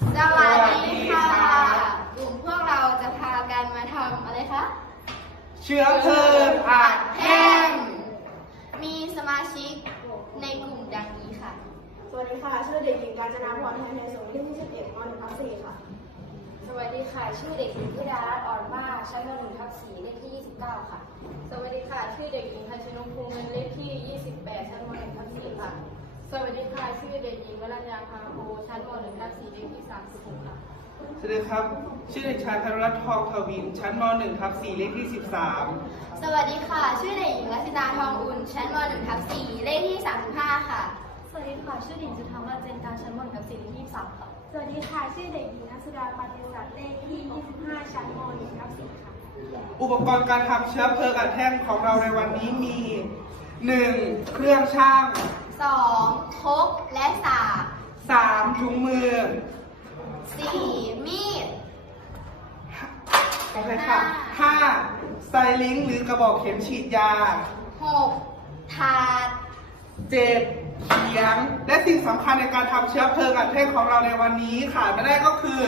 สวัสดีค่ะ กลุ่มพวกเราจะพากันมาทำอะไรคะ เชื้อเพลิงอัดแห้ง มีสมาชิกในกลุ่มดังนี้ค่ะ สวัสดีค่ะ ชื่อเด็กหญิงกาญจนาพรแทนในสูงที่21ม .1 ทับ4ค่ะ สวัสดีค่ะ ชื่อเด็กหญิงธิดารัตน์อ่อนมากชั้นม .1 ทับ4เลขที่29ค่ะ สวัสดีค่ะ ชื่อเด็กหญิงทันชนกภูมิเงินเลขที่28ชั้นม .1 ทับ4ค่ะ สวัสดีค่ะ ชื่อเด็กหญิงวรัญญาพาโพชั้นม .1 ทั บ4เลขที่36ค่ะ สวัสดีครับ ชื่อเด็กชายพานุรัตน์ทองทวิน ชั้นม .1 ทับ4เลขที่ 13 สวัสดีค่ะ ชื่อเด็กหญิงรัชดาทองอุ่น ชั้นม .1 ทับ4เลขที่ 35 ค่ะ สวัสดีค่ะ ชื่อเด็กหญิงจุธามาเจนการชั้นม .1 ทับ4เลขที่23ค่ะ สวัสดีค่ะ ชื่อเด็กหญิงนัสุดาปฏิสัตว์เลขที่ 25 ชั้นม .1 ทับ4ค่ะ อุปกรณ์การทำเชื้อเพลิงอัดแห้งของเราในวันนี้มี 1. เครื่องช่าง 2. ครกและสาก 3. ถุงมือ 4. มีดโอเคค่ะ 5. ไซลิงค์หรือกระบอกเข็มฉีดยา 6. ถาด 7. เขียง และสิ่งสำคัญในการทำเชื้อเพลิงอัดแห้งของเราในวันนี้ขาดไม่ได้ก็คือ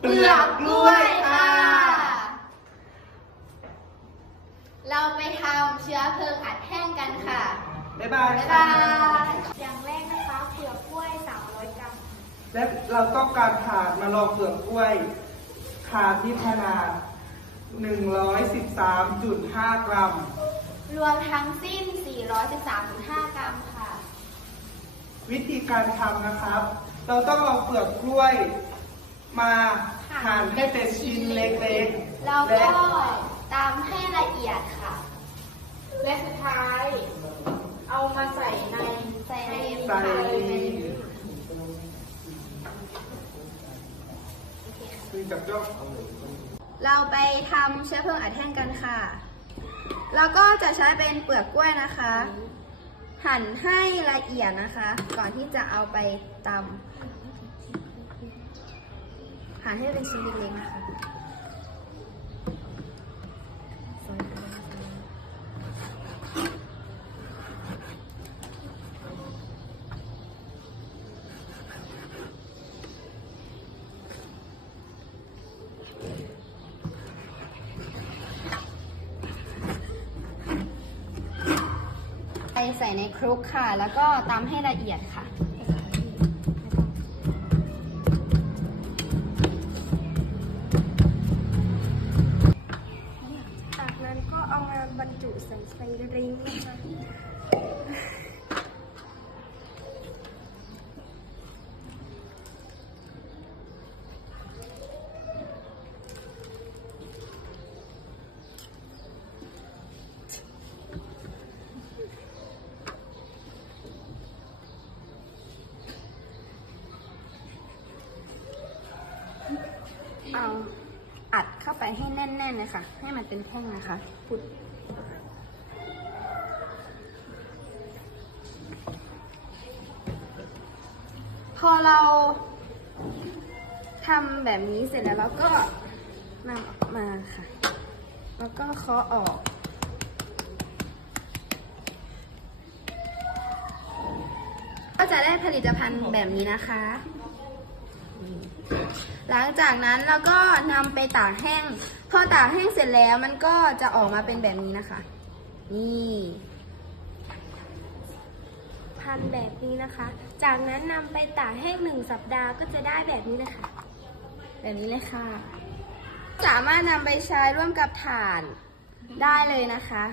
เปลือกกล้วยค่ะ เราไปทำเชื้อเพลิงอัดแห้งกันค่ะ บ๊ายบาย บ๊ายค่ะบาย อย่างแรกนะคะเปลือกกล้วย300กรัม และเราต้องการถาดมาลองเปลือกกล้วยถาดที่ขนาด 113.5 กรัม รวมทั้งสิ้น 413.5 กรัมค่ะ วิธีการทำนะครับ เราต้องเอาเปลือกกล้วย มาหั่นให้เป็นชิ้นเล็กๆ แล้วและก็ตามให้ละเอียดค่ะ และสุดท้าย เอามาใส่ในใส่ในใส่ คุยกับ เจ้าเราไปทำเชื้อเพลิงอัดแห้งกันค่ะ แล้วก็จะใช้เป็นเปลือกกล้วยนะคะ หั่นให้ละเอียดนะคะ ก่อนที่จะเอาไปตำหั่นให้เป็นชิ้นเล็กๆนะคะ ไป ใส่ในครุกค่ะ แล้วก็ตำให้ละเอียดค่ะ จากนั้นก็เอามาบรรจุใส่ไซริงนะคะ เอาอัดเข้า ไปให้แน่นๆเลยค่ะ ให้มันเป็นแท่งนะคะปุดพอเราทำแบบนี้เสร็จแล้วเราก็นำออกมาค่ะ แล้วก็เคาะออกก็จะได้ผลิตภัณฑ์แบบนี้นะคะ หลังจากนั้นเราก็นำไปตากแห้ง พอตากแห้งเสร็จแล้วมันก็จะออกมาเป็นแบบนี้นะคะ นี่พันแบบนี้นะคะ จากนั้นนำไปตากแห้งหนึ่งสัปดาห์ก็จะได้แบบนี้นะคะ แบบนี้เลยค่ะ สามารถนำไปใช้ร่วมกับถ่านได้เลยนะคะ